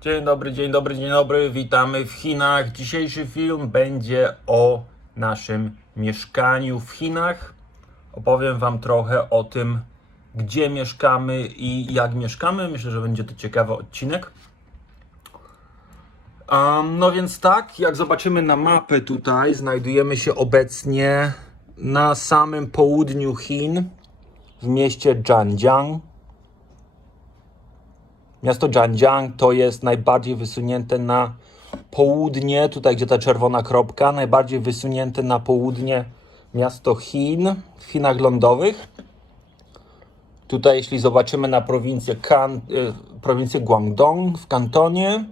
Dzień dobry, dzień dobry, dzień dobry. Witamy w Chinach. Dzisiejszy film będzie o naszym mieszkaniu w Chinach. Opowiem Wam trochę o tym, gdzie mieszkamy i jak mieszkamy. Myślę, że będzie to ciekawy odcinek. Um, no więc tak, jak zobaczymy na mapę tutaj, znajdujemy się obecnie na samym południu Chin, w mieście Zhanjiang. Miasto Zhanjiang to jest najbardziej wysunięte na południe, tutaj gdzie ta czerwona kropka, najbardziej wysunięte na południe miasto Chin, w Chinach lądowych. Tutaj jeśli zobaczymy na prowincję, kan, y, prowincję Guangdong w kantonie,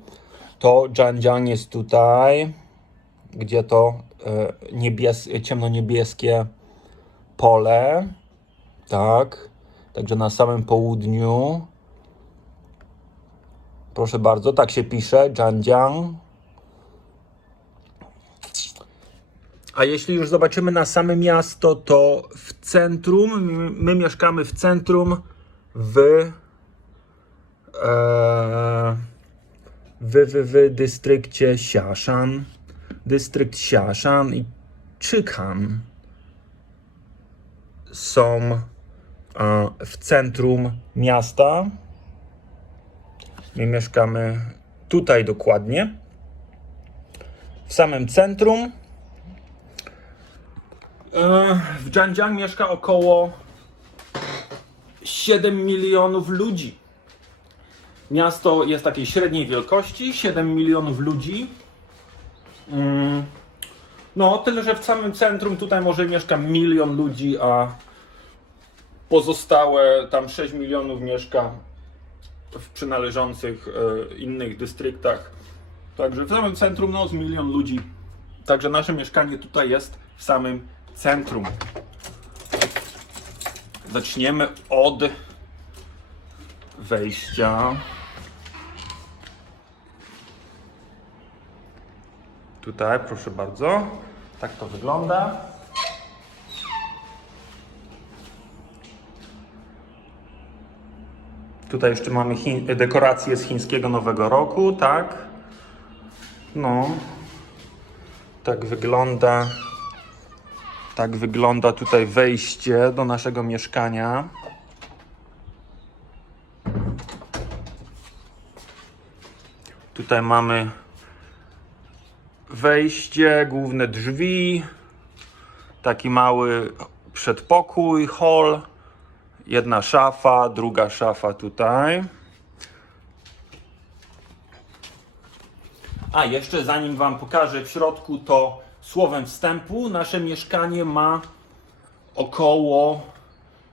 to Zhanjiang jest tutaj, gdzie to y, niebies, ciemnoniebieskie pole. Tak, także na samym południu. Proszę bardzo, tak się pisze, Zhanjiang. A jeśli już zobaczymy na same miasto, to w centrum, my mieszkamy w centrum w e, w, w, w dystrykcie Xiashan. Dystrykt Xiashan i Chikan są e, w centrum miasta. My mieszkamy tutaj dokładnie, w samym centrum. E, W Zhanjiang mieszka około 7 milionów ludzi. Miasto jest takiej średniej wielkości, 7 milionów ludzi. Mm. No, tyle, że w samym centrum tutaj może mieszka milion ludzi, a pozostałe tam 6 milionów mieszka w przynależących e, innych dystryktach. Także w samym centrum no, z milion ludzi. Także nasze mieszkanie tutaj jest w samym centrum. Zaczniemy od wejścia. Tutaj, proszę bardzo. Tak to wygląda. Tutaj jeszcze mamy dekoracje z chińskiego Nowego Roku, tak? No. Tak wygląda. Tak wygląda tutaj wejście do naszego mieszkania. Tutaj mamy wejście, główne drzwi, taki mały przedpokój, hall. Jedna szafa, druga szafa tutaj. A jeszcze zanim Wam pokażę w środku, to słowem wstępu, nasze mieszkanie ma około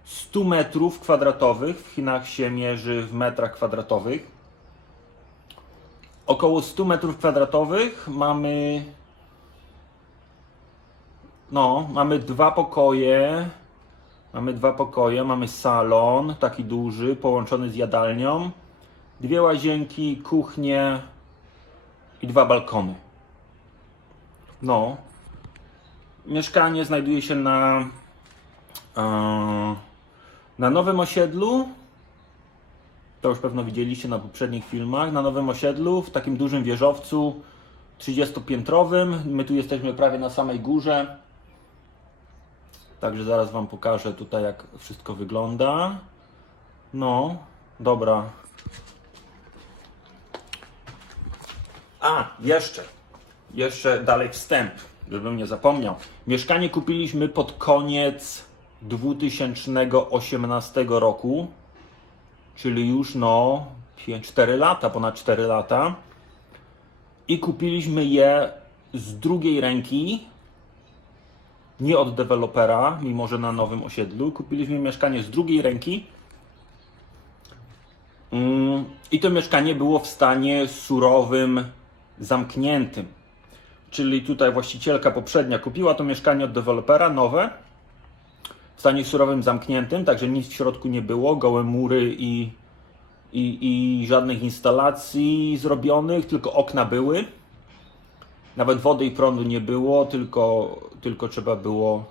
100 metrów kwadratowych. W Chinach się mierzy w metrach kwadratowych. Około 100 metrów kwadratowych mamy. No, mamy dwa pokoje. Mamy dwa pokoje, mamy salon, taki duży, połączony z jadalnią, dwie łazienki, kuchnię i dwa balkony. No. Mieszkanie znajduje się na, e, na nowym osiedlu. To już pewno widzieliście na poprzednich filmach. Na nowym osiedlu, w takim dużym wieżowcu 30-piętrowym. My tu jesteśmy prawie na samej górze. Także zaraz Wam pokażę tutaj, jak wszystko wygląda. No, dobra. A, jeszcze. Jeszcze dalej wstęp, żebym nie zapomniał. Mieszkanie kupiliśmy pod koniec 2018 roku, czyli już no 4 lata, ponad 4 lata. I kupiliśmy je z drugiej ręki, nie od dewelopera, mimo że na nowym osiedlu. Kupiliśmy mieszkanie z drugiej ręki. Mm, I to mieszkanie było w stanie surowym, zamkniętym. Czyli tutaj właścicielka poprzednia kupiła to mieszkanie od dewelopera, nowe, w stanie surowym, zamkniętym, także nic w środku nie było, gołe mury i, i, i żadnych instalacji zrobionych, tylko okna były. Nawet wody i prądu nie było, tylko, tylko trzeba było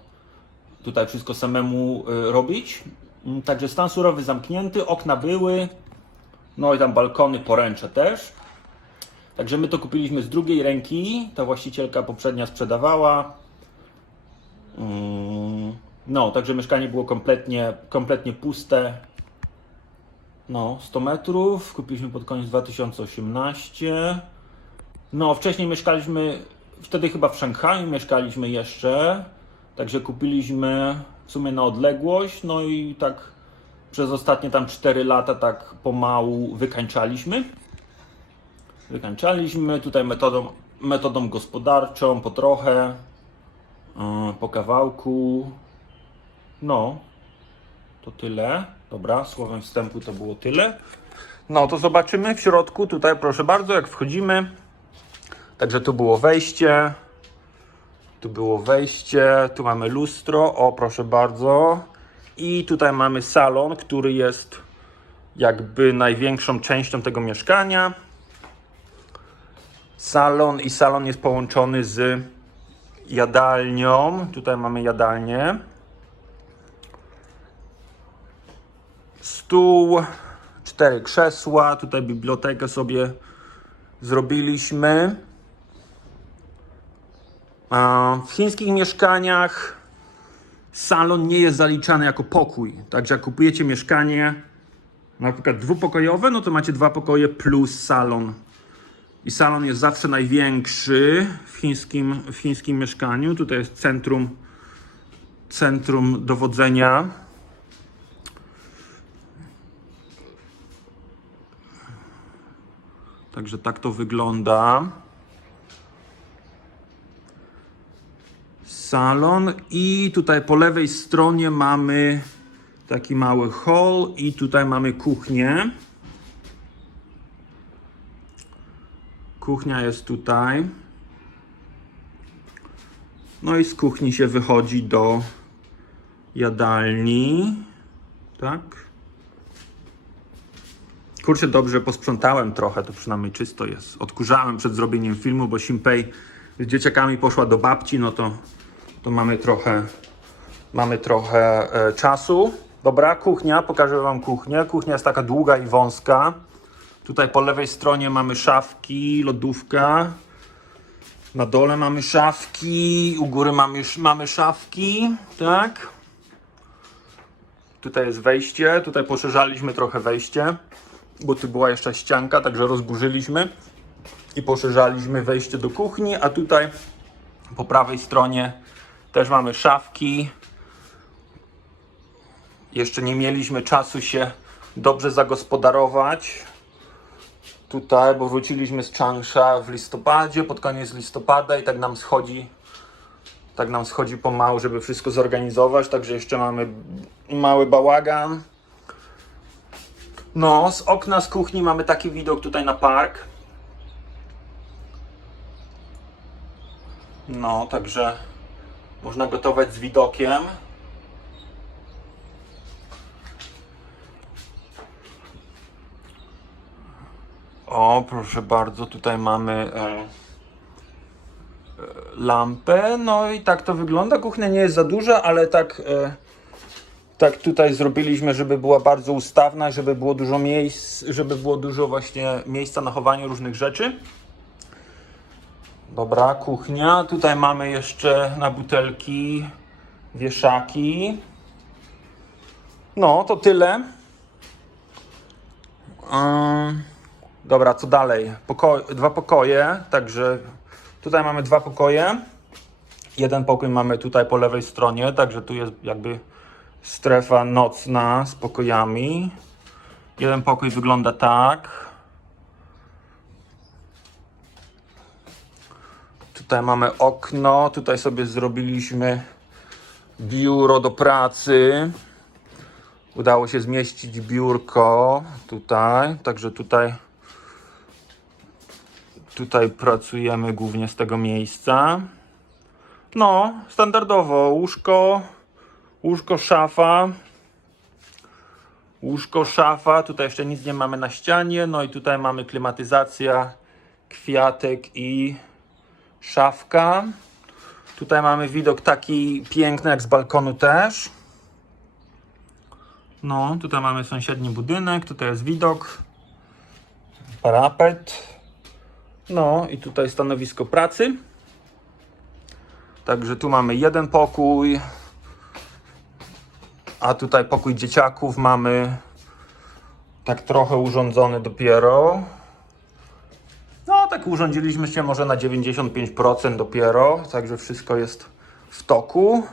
tutaj wszystko samemu y, robić. Mm, Także stan surowy zamknięty, okna były, no i tam balkony, poręcze też. Także my to kupiliśmy z drugiej ręki. Ta właścicielka poprzednia sprzedawała. Mm, No, także mieszkanie było kompletnie, kompletnie puste. No, 100 metrów. Kupiliśmy pod koniec 2018. No, wcześniej mieszkaliśmy, wtedy chyba w Szanghaju mieszkaliśmy jeszcze. Także kupiliśmy w sumie na odległość. No i tak przez ostatnie tam 4 lata tak pomału wykańczaliśmy. Wykańczaliśmy tutaj metodą, metodą gospodarczą, po trochę, yy, po kawałku. No, to tyle. Dobra, słowem wstępu to było tyle. No to zobaczymy w środku. Tutaj proszę bardzo, jak wchodzimy. Także tu było wejście. Tu było wejście. Tu mamy lustro. O, proszę bardzo. I tutaj mamy salon, który jest jakby największą częścią tego mieszkania. Salon i salon jest połączony z jadalnią. Tutaj mamy jadalnię. Stół, cztery krzesła. Tutaj bibliotekę sobie zrobiliśmy. W chińskich mieszkaniach salon nie jest zaliczany jako pokój. Także jak kupujecie mieszkanie na przykład dwupokojowe, no to macie dwa pokoje plus salon. I salon jest zawsze największy w chińskim, w chińskim mieszkaniu. Tutaj jest centrum, centrum dowodzenia. Także tak to wygląda. Salon i tutaj po lewej stronie mamy taki mały hall i tutaj mamy kuchnię. Kuchnia jest tutaj. No i z kuchni się wychodzi do jadalni. Tak. Kurczę, dobrze posprzątałem trochę, to przynajmniej czysto jest. Odkurzałem przed zrobieniem filmu, bo Simpei z dzieciakami poszła do babci, no to, to mamy trochę, mamy trochę e, czasu. Dobra, kuchnia, pokażę Wam kuchnię. Kuchnia jest taka długa i wąska. Tutaj po lewej stronie mamy szafki, lodówka. Na dole mamy szafki, u góry mamy, mamy szafki, tak. Tutaj jest wejście, tutaj poszerzaliśmy trochę wejście, bo tu była jeszcze ścianka, także rozburzyliśmy i poszerzaliśmy wejście do kuchni, a tutaj po prawej stronie też mamy szafki. Jeszcze nie mieliśmy czasu się dobrze zagospodarować tutaj, bo wróciliśmy z Changsha w listopadzie, pod koniec listopada i tak nam schodzi tak nam schodzi pomału, żeby wszystko zorganizować, także jeszcze mamy mały bałagan. No, z okna z kuchni mamy taki widok tutaj na park. No, także można gotować z widokiem. O, proszę bardzo, tutaj mamy e, e, lampę. No i tak to wygląda. Kuchnia nie jest za duża, ale tak, e, tak tutaj zrobiliśmy, żeby była bardzo ustawna, żeby było dużo miejsc, żeby było dużo właśnie miejsca na chowanie różnych rzeczy. Dobra, kuchnia. Tutaj mamy jeszcze na butelki wieszaki. No, to tyle. Dobra, co dalej? Poko dwa pokoje, także tutaj mamy dwa pokoje. Jeden pokój mamy tutaj po lewej stronie, także tu jest jakby strefa nocna z pokojami. Jeden pokój wygląda tak. Tutaj mamy okno, tutaj sobie zrobiliśmy biuro do pracy. Udało się zmieścić biurko tutaj, także tutaj tutaj pracujemy głównie z tego miejsca. No, standardowo łóżko, łóżko, szafa. Łóżko, szafa, tutaj jeszcze nic nie mamy na ścianie, no i tutaj mamy klimatyzacja, kwiatek i szafka. Tutaj mamy widok taki piękny jak z balkonu też. No, tutaj mamy sąsiedni budynek, tutaj jest widok, parapet. No i tutaj stanowisko pracy. Także tu mamy jeden pokój. A tutaj pokój dzieciaków mamy tak trochę urządzony dopiero. Tak urządziliśmy się może na 95% dopiero, także wszystko jest w toku.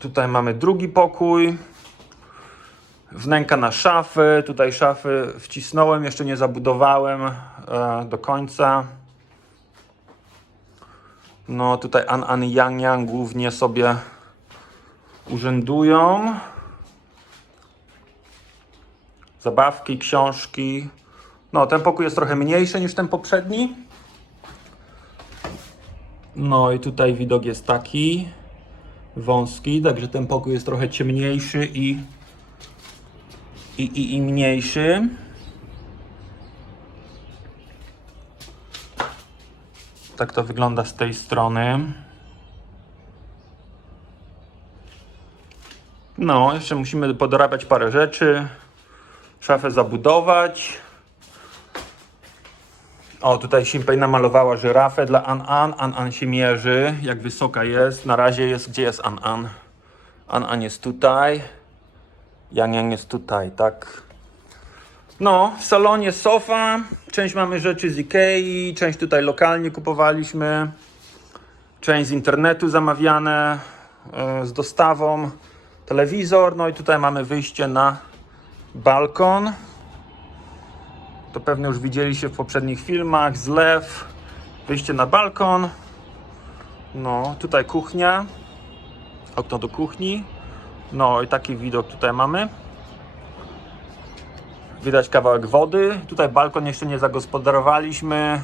Tutaj mamy drugi pokój. Wnęka na szafy. Tutaj szafy wcisnąłem, jeszcze nie zabudowałem e, do końca. No tutaj An An Yang Yang głównie sobie urzędują. Zabawki, książki. No, ten pokój jest trochę mniejszy niż ten poprzedni. No i tutaj widok jest taki wąski, także ten pokój jest trochę ciemniejszy i, i, i, i mniejszy. Tak to wygląda z tej strony. No, jeszcze musimy podorabiać parę rzeczy. Szafę zabudować. O, tutaj Simpej namalowała żyrafę dla An-An. An-An się mierzy, jak wysoka jest. Na razie jest, gdzie jest An-An? An-An jest tutaj. Yang Yang jest tutaj, tak? No, w salonie sofa. Część mamy rzeczy z Ikei, część tutaj lokalnie kupowaliśmy. Część z internetu zamawiane e, z dostawą. Telewizor, no i tutaj mamy wyjście na balkon. To pewnie już widzieliście w poprzednich filmach. Zlew, wyjście na balkon. No, tutaj kuchnia. Okno do kuchni. No i taki widok tutaj mamy. Widać kawałek wody. Tutaj balkon jeszcze nie zagospodarowaliśmy.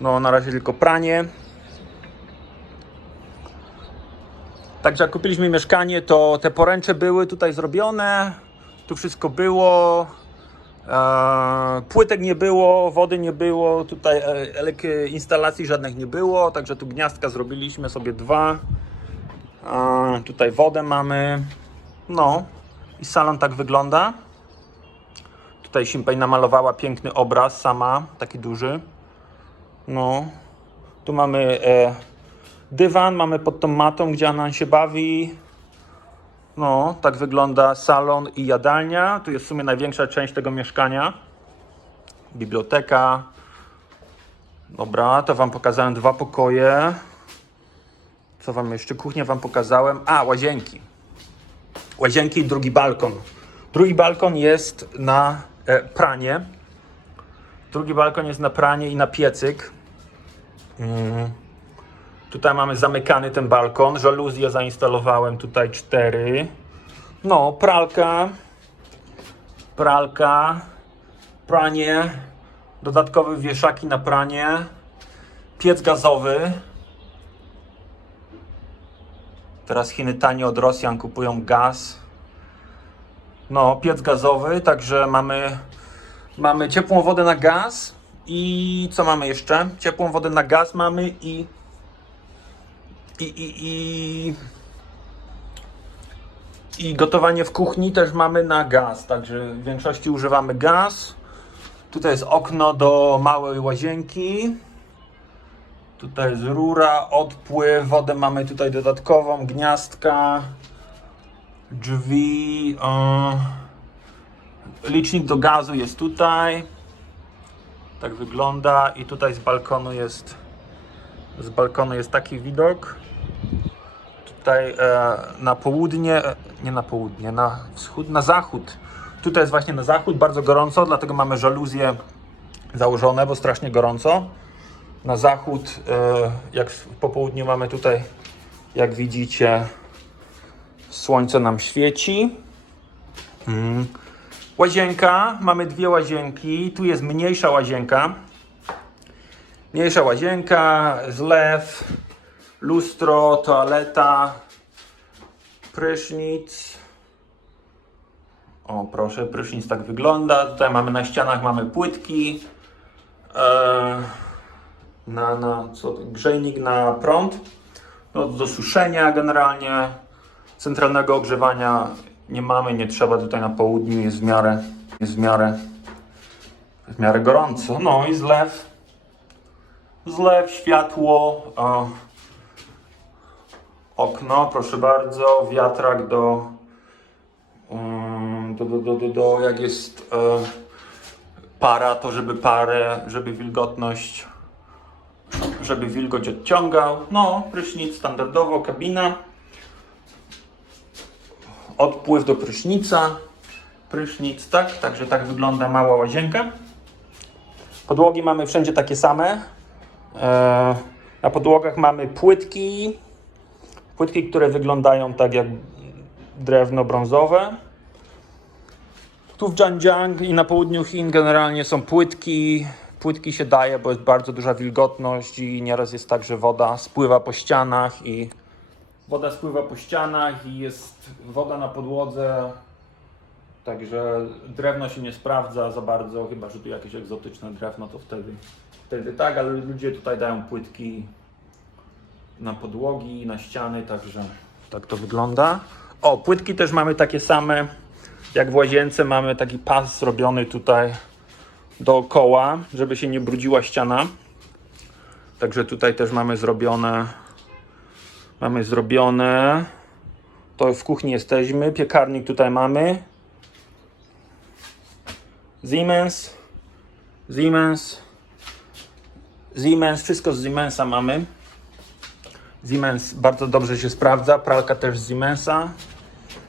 No, na razie tylko pranie. Także jak kupiliśmy mieszkanie, to te poręcze były tutaj zrobione. Tu wszystko było. Płytek nie było, wody nie było, tutaj e, instalacji żadnych nie było, także tu gniazdka zrobiliśmy sobie dwa. Tutaj wodę mamy. No i salon tak wygląda. Tutaj Simpej namalowała piękny obraz sama, taki duży. No, tu mamy e, dywan, mamy pod tą matą, gdzie Anan się bawi. No, tak wygląda salon i jadalnia. Tu jest w sumie największa część tego mieszkania. Biblioteka. Dobra, to Wam pokazałem dwa pokoje. Co Wam jeszcze? Kuchnię Wam pokazałem. A, łazienki. Łazienki i drugi balkon. Drugi balkon jest na e, pranie. Drugi balkon jest na pranie i na piecyk. Mm. Tutaj mamy zamykany ten balkon. Żaluzje zainstalowałem tutaj cztery. No, pralka. Pralka. Pranie. Dodatkowe wieszaki na pranie. Piec gazowy. Teraz Chiny tanie od Rosjan kupują gaz. No, piec gazowy, także mamy, mamy ciepłą wodę na gaz. I co mamy jeszcze? Ciepłą wodę na gaz mamy i i, i, i, i gotowanie w kuchni też mamy na gaz, także w większości używamy gaz. Tutaj jest okno do małej łazienki. Tutaj jest rura, odpływ, wodę mamy tutaj dodatkową, gniazdka, drzwi, licznik do gazu jest tutaj. Tak wygląda i tutaj z balkonu jest z balkonu jest taki widok. Tutaj e, na południe, e, nie na południe, na wschód, na zachód. Tutaj jest właśnie na zachód, bardzo gorąco, dlatego mamy żaluzje założone, bo strasznie gorąco. Na zachód, e, jak po południu mamy tutaj, jak widzicie, słońce nam świeci. Mm. Łazienka, mamy dwie łazienki. Tu jest mniejsza łazienka. Mniejsza łazienka, zlew, lustro, toaleta, prysznic. O, proszę, prysznic tak wygląda. Tutaj mamy na ścianach mamy płytki. E, na, na co, grzejnik na prąd. No, do suszenia generalnie. Centralnego ogrzewania nie mamy, nie trzeba tutaj na południu, jest w miarę, jest w miarę w miarę gorąco. No i zlew. Zlew, światło, o, okno, proszę bardzo, wiatrak do, do, do, do, do, jak jest e, para, to żeby parę, żeby wilgotność, żeby wilgoć odciągał. No, prysznic standardowo, kabina. Odpływ do prysznica. Prysznic, tak, także tak wygląda mała łazienka. Podłogi mamy wszędzie takie same. E, Na podłogach mamy płytki, płytki, które wyglądają tak jak drewno brązowe. Tu w Zhanjiang i na południu Chin generalnie są płytki. Płytki się daje, bo jest bardzo duża wilgotność i nieraz jest tak, że woda spływa po ścianach i woda spływa po ścianach i jest woda na podłodze. Także drewno się nie sprawdza za bardzo, chyba że tu jakieś egzotyczne drewno, to wtedy, wtedy tak, ale ludzie tutaj dają płytki na podłogi, na ściany, także tak to wygląda. O, płytki też mamy takie same, jak w łazience. Mamy taki pas zrobiony tutaj dookoła, żeby się nie brudziła ściana. Także tutaj też mamy zrobione, mamy zrobione, to w kuchni jesteśmy, piekarnik tutaj mamy, Siemens, Siemens, Siemens, wszystko z Siemensa mamy. Siemens bardzo dobrze się sprawdza, pralka też z Siemensa.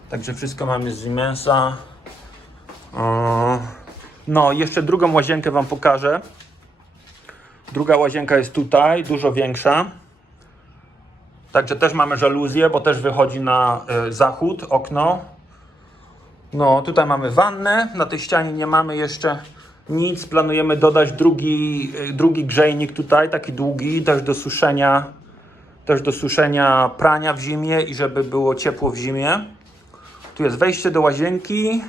Także wszystko mamy z Siemensa. No, jeszcze drugą łazienkę Wam pokażę. Druga łazienka jest tutaj, dużo większa. Także też mamy żaluzję, bo też wychodzi na y, zachód okno. No, tutaj mamy wannę, na tej ścianie nie mamy jeszcze nic. Planujemy dodać drugi, y, drugi grzejnik tutaj, taki długi, też do suszenia, też do suszenia prania w zimie i żeby było ciepło w zimie. Tu jest wejście do łazienki.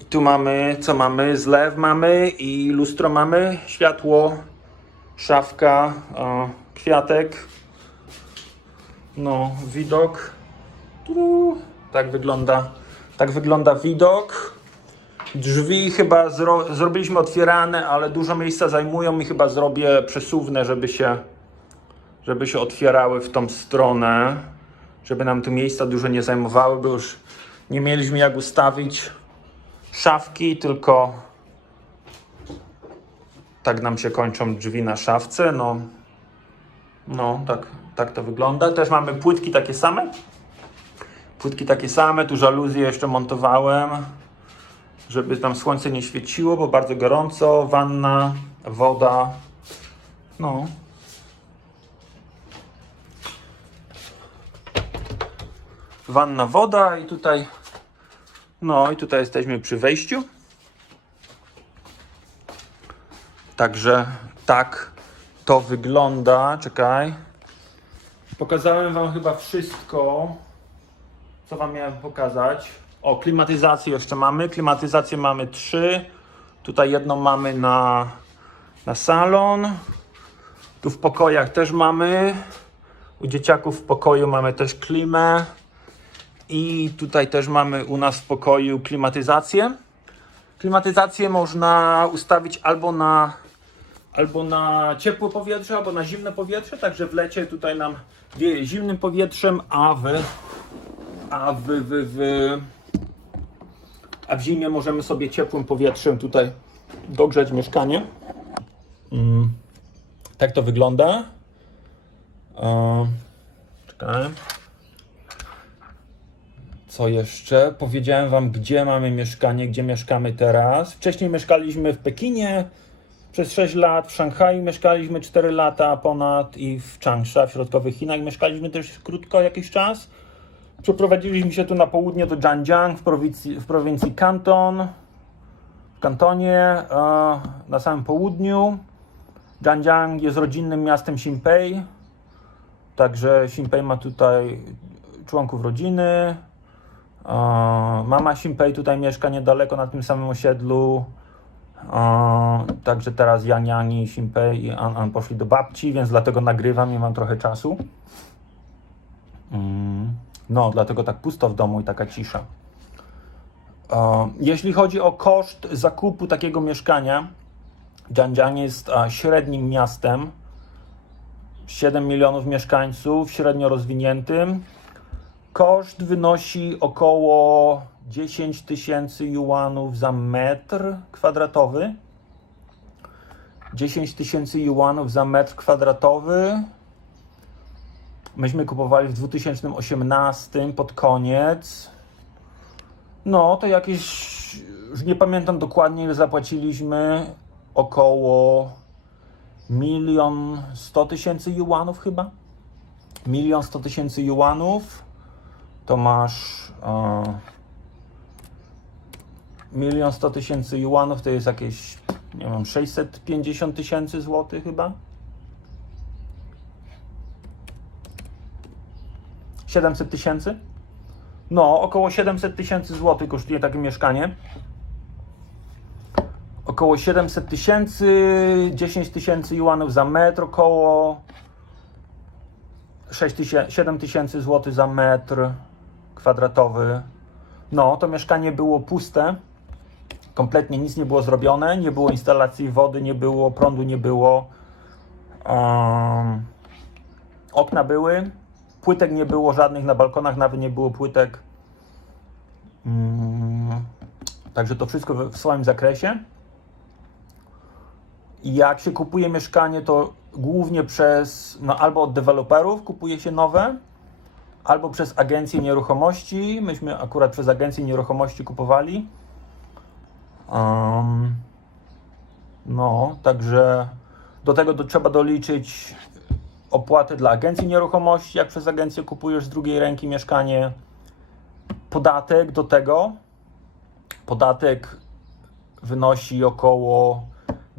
I tu mamy, co mamy? Zlew mamy i lustro mamy, światło, szafka, o, kwiatek. No, widok. Tak wygląda, tak wygląda widok. Drzwi chyba zro, zrobiliśmy otwierane, ale dużo miejsca zajmują i chyba zrobię przesuwne, żeby się, żeby się otwierały w tą stronę. Żeby nam tu miejsca dużo nie zajmowały, bo już nie mieliśmy jak ustawić szafki, tylko tak nam się kończą drzwi na szafce. No, no tak, tak to wygląda. Też mamy płytki takie same. Płytki takie same, tu żaluzje jeszcze montowałem, żeby tam słońce nie świeciło, bo bardzo gorąco, wanna, woda. No. Wanna, woda i tutaj no i tutaj jesteśmy przy wejściu. Także tak to wygląda. Czekaj. Pokazałem Wam chyba wszystko, co Wam miałem pokazać. O, klimatyzację jeszcze mamy. Klimatyzację mamy trzy. Tutaj jedną mamy na, na salon. Tu w pokojach też mamy. U dzieciaków w pokoju mamy też klimę. I tutaj też mamy u nas w pokoju klimatyzację. Klimatyzację można ustawić albo na, albo na ciepłe powietrze, albo na zimne powietrze. Także w lecie tutaj nam wieje zimnym powietrzem, a w, a w, w, w, a w zimie możemy sobie ciepłym powietrzem tutaj dogrzeć mieszkanie. Mm. Tak to wygląda. E, czekaj. Co jeszcze? Powiedziałem Wam, gdzie mamy mieszkanie, gdzie mieszkamy teraz. Wcześniej mieszkaliśmy w Pekinie przez 6 lat, w Szanghaju mieszkaliśmy 4 lata ponad i w Changsha, w środkowych Chinach mieszkaliśmy też krótko jakiś czas. Przeprowadziliśmy się tu na południe do Zhanjiang w prowincji, w prowincji Kanton, w kantonie e, na samym południu. Zhanjiang jest rodzinnym miastem Xinpei, także Xinpei ma tutaj członków rodziny. Mama Simpei tutaj mieszka niedaleko na tym samym osiedlu. Także teraz Jan Jani, i An, An poszli do babci, więc dlatego nagrywam i mam trochę czasu. Mm, No, dlatego tak pusto w domu i taka cisza. Jeśli chodzi o koszt zakupu takiego mieszkania, Zhanjiang jest średnim miastem, 7 milionów mieszkańców, średnio rozwiniętym. Koszt wynosi około 10 tysięcy juanów za metr kwadratowy. 10 tysięcy juanów za metr kwadratowy. Myśmy kupowali w 2018 pod koniec. No, to jakieś, już nie pamiętam dokładnie ile zapłaciliśmy, około milion sto tysięcy juanów chyba. Milion sto tysięcy juanów to masz e, milion sto tysięcy juanów to jest jakieś nie wiem 650 tysięcy złotych chyba? 700 tysięcy? No około 700 tysięcy złotych kosztuje takie mieszkanie. Około 700 tysięcy 10 tysięcy juanów za metr około 6 tysięcy, 7 tysięcy złotych za metr kwadratowy. No, to mieszkanie było puste. Kompletnie nic nie było zrobione. Nie było instalacji wody, nie było prądu, nie było. Um, okna były. Płytek nie było żadnych na balkonach, nawet nie było płytek. Mm, także to wszystko w, swoim zakresie. Jak się kupuje mieszkanie, to głównie przez, no albo od deweloperów kupuje się nowe, albo przez agencje nieruchomości. Myśmy akurat przez agencje nieruchomości kupowali. Um, no, także do tego do, trzeba doliczyć opłaty dla agencji nieruchomości, jak przez agencję kupujesz z drugiej ręki mieszkanie. Podatek do tego. Podatek wynosi około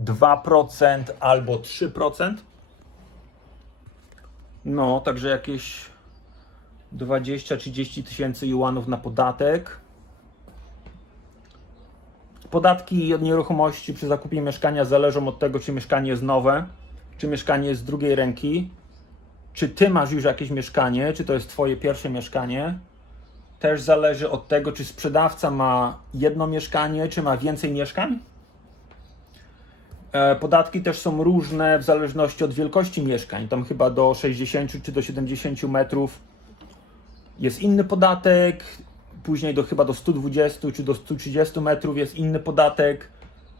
2% albo 3%. No, także jakieś 20-30 tysięcy juanów na podatek. Podatki od nieruchomości przy zakupie mieszkania zależą od tego, czy mieszkanie jest nowe, czy mieszkanie jest z drugiej ręki, czy ty masz już jakieś mieszkanie, czy to jest twoje pierwsze mieszkanie. Też zależy od tego, czy sprzedawca ma jedno mieszkanie, czy ma więcej mieszkań. E, Podatki też są różne w zależności od wielkości mieszkań. Tam chyba do 60 czy do 70 metrów jest inny podatek, później do chyba do 120 czy do 130 metrów jest inny podatek.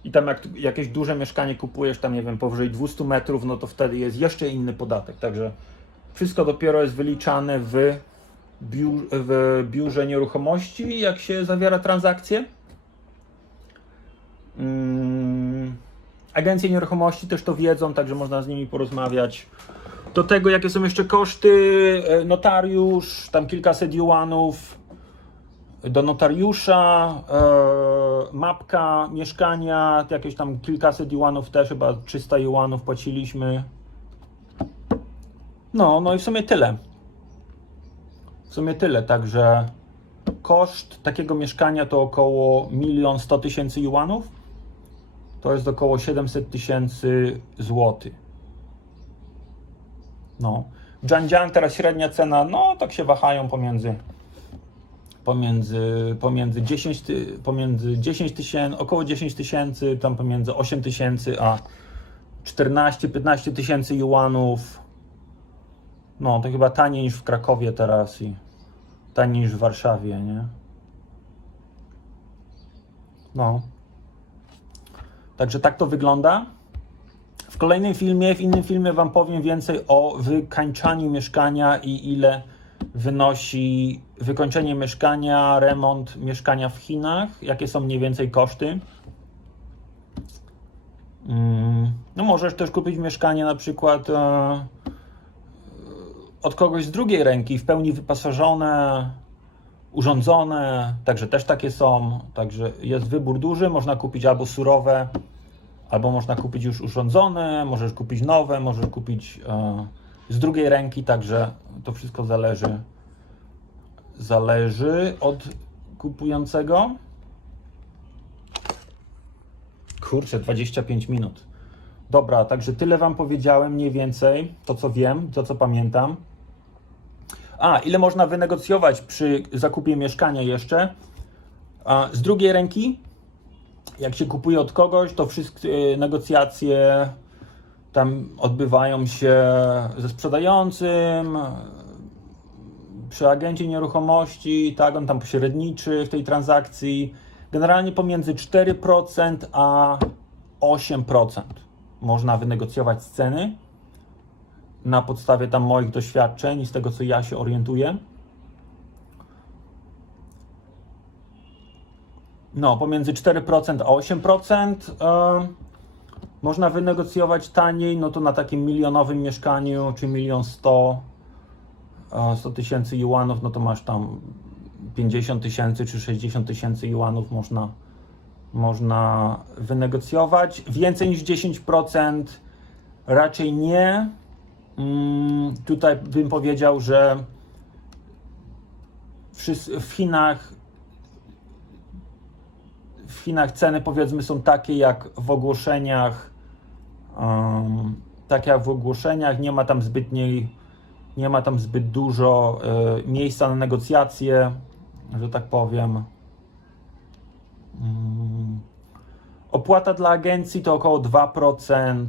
I tam jak jakieś duże mieszkanie kupujesz, tam nie wiem, powyżej 200 metrów, no to wtedy jest jeszcze inny podatek. Także wszystko dopiero jest wyliczane w, biu w biurze nieruchomości, jak się zawiera transakcje. Mm. Agencje nieruchomości też to wiedzą, także można z nimi porozmawiać. Do tego, jakie są jeszcze koszty, e, notariusz, tam kilkaset juanów do notariusza, e, mapka mieszkania, jakieś tam kilkaset juanów też, chyba 300 juanów płaciliśmy. No, no i w sumie tyle. W sumie tyle, także koszt takiego mieszkania to około 1 100 tysięcy juanów to jest około 700 tysięcy złotych. No. Zhanjiang teraz średnia cena, no tak się wahają pomiędzy pomiędzy, pomiędzy 10 ty- pomiędzy 10 tysięcy, około 10 tysięcy, tam pomiędzy 8 tysięcy a 14-15 tysięcy juanów. No, to chyba taniej niż w Krakowie teraz i taniej niż w Warszawie, nie? No. Także tak to wygląda. W kolejnym filmie, w innym filmie Wam powiem więcej o wykańczaniu mieszkania i ile wynosi wykończenie mieszkania, remont mieszkania w Chinach, jakie są mniej więcej koszty. Mm, No możesz też kupić mieszkanie na przykład e, od kogoś z drugiej ręki, w pełni wyposażone, urządzone, także też takie są. Także jest wybór duży, można kupić albo surowe, albo można kupić już urządzone, możesz kupić nowe, możesz kupić e, z drugiej ręki, także to wszystko zależy zależy od kupującego. Kurczę, 25 minut. Dobra, także tyle Wam powiedziałem, mniej więcej, to co wiem, to co pamiętam. A, ile można wynegocjować przy zakupie mieszkania jeszcze? A z drugiej ręki, jak się kupuje od kogoś, to wszystkie negocjacje tam odbywają się ze sprzedającym, przy agencie nieruchomości, tak, on tam pośredniczy w tej transakcji. Generalnie pomiędzy 4% a 8% można wynegocjować ceny na podstawie tam moich doświadczeń i z tego, co ja się orientuję. No, pomiędzy 4% a 8% e, można wynegocjować taniej, no to na takim milionowym mieszkaniu, czy milion sto, e, 100 tysięcy juanów, no to masz tam 50 tysięcy czy 60 tysięcy juanów można, można wynegocjować. Więcej niż 10% raczej nie. Mm, tutaj bym powiedział, że w Chinach w Chinach ceny powiedzmy są takie jak w ogłoszeniach um, tak jak w ogłoszeniach nie ma tam zbytniej nie ma tam zbyt dużo e, miejsca na negocjacje że tak powiem. Mm. opłata dla agencji to około 2%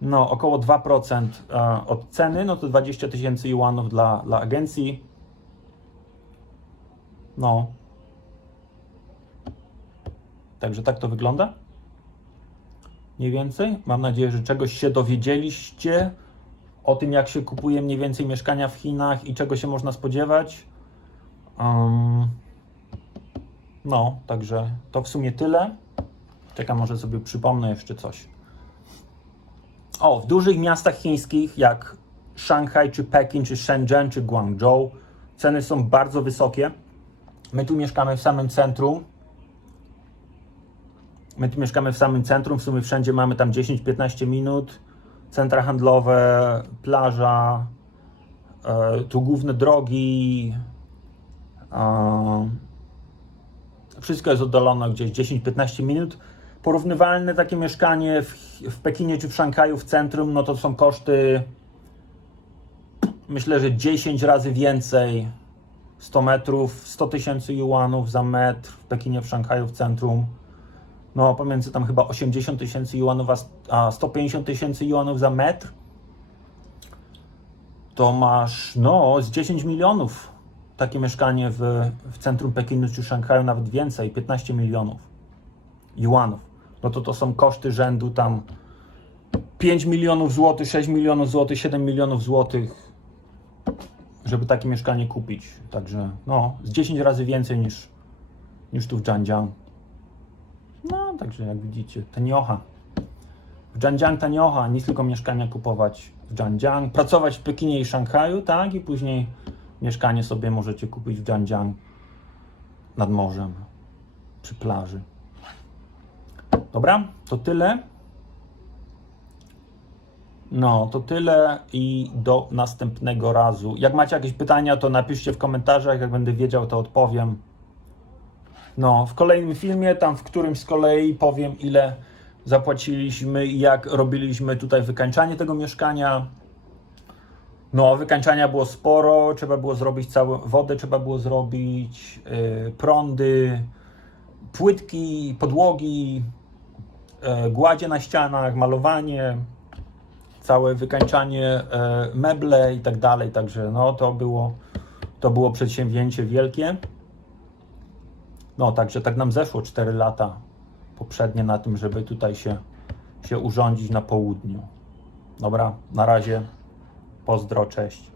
no około 2% e, od ceny no to 20 tysięcy juanów dla, dla agencji. No Także tak to wygląda. Mniej więcej. Mam nadzieję, że czegoś się dowiedzieliście o tym, jak się kupuje mniej więcej mieszkania w Chinach i czego się można spodziewać. Um, no, także to w sumie tyle. Czekam, może sobie przypomnę jeszcze coś. O, w dużych miastach chińskich jak Szanghaj, czy Pekin, czy Shenzhen, czy Guangzhou ceny są bardzo wysokie. My tu mieszkamy w samym centrum, My tu mieszkamy w samym centrum, w sumie wszędzie mamy tam 10-15 minut. Centra handlowe, plaża, e, tu główne drogi. Wszystko jest oddalone gdzieś 10-15 minut. Porównywalne takie mieszkanie w, w Pekinie czy w Szanghaju w centrum, no to są koszty myślę, że 10 razy więcej. 100 metrów, 100 tysięcy juanów za metr w Pekinie, w Szanghaju, w centrum no pomiędzy tam chyba 80 tysięcy juanów a 150 tysięcy juanów za metr, to masz no z 10 milionów takie mieszkanie w, w centrum Pekinu czy Szanghaju, nawet więcej, 15 milionów juanów. No to to są koszty rzędu tam 5 milionów złotych, 6 milionów złotych, 7 milionów złotych, żeby takie mieszkanie kupić. Także no, z 10 razy więcej niż, niż tu w Zhanjiang. No, także jak widzicie, taniocha. W Zhanjiang taniocha, nie tylko mieszkania kupować w Zhanjiang, pracować w Pekinie i Szanghaju, tak, i później mieszkanie sobie możecie kupić w Zhanjiang nad morzem, przy plaży. Dobra, to tyle. No, to tyle i do następnego razu. Jak macie jakieś pytania, to napiszcie w komentarzach, jak będę wiedział, to odpowiem. No, w kolejnym filmie, tam w którym z kolei powiem, ile zapłaciliśmy i jak robiliśmy tutaj wykańczanie tego mieszkania. No, wykańczania było sporo, trzeba było zrobić całą wodę, trzeba było zrobić yy, prądy, płytki, podłogi, yy, gładzie na ścianach, malowanie, całe wykańczanie, yy, meble i tak dalej. Także no, to było, to było przedsięwzięcie wielkie. No, także tak nam zeszło 4 lata poprzednie na tym, żeby tutaj się, się urządzić na południu. Dobra, na razie. Pozdro, cześć.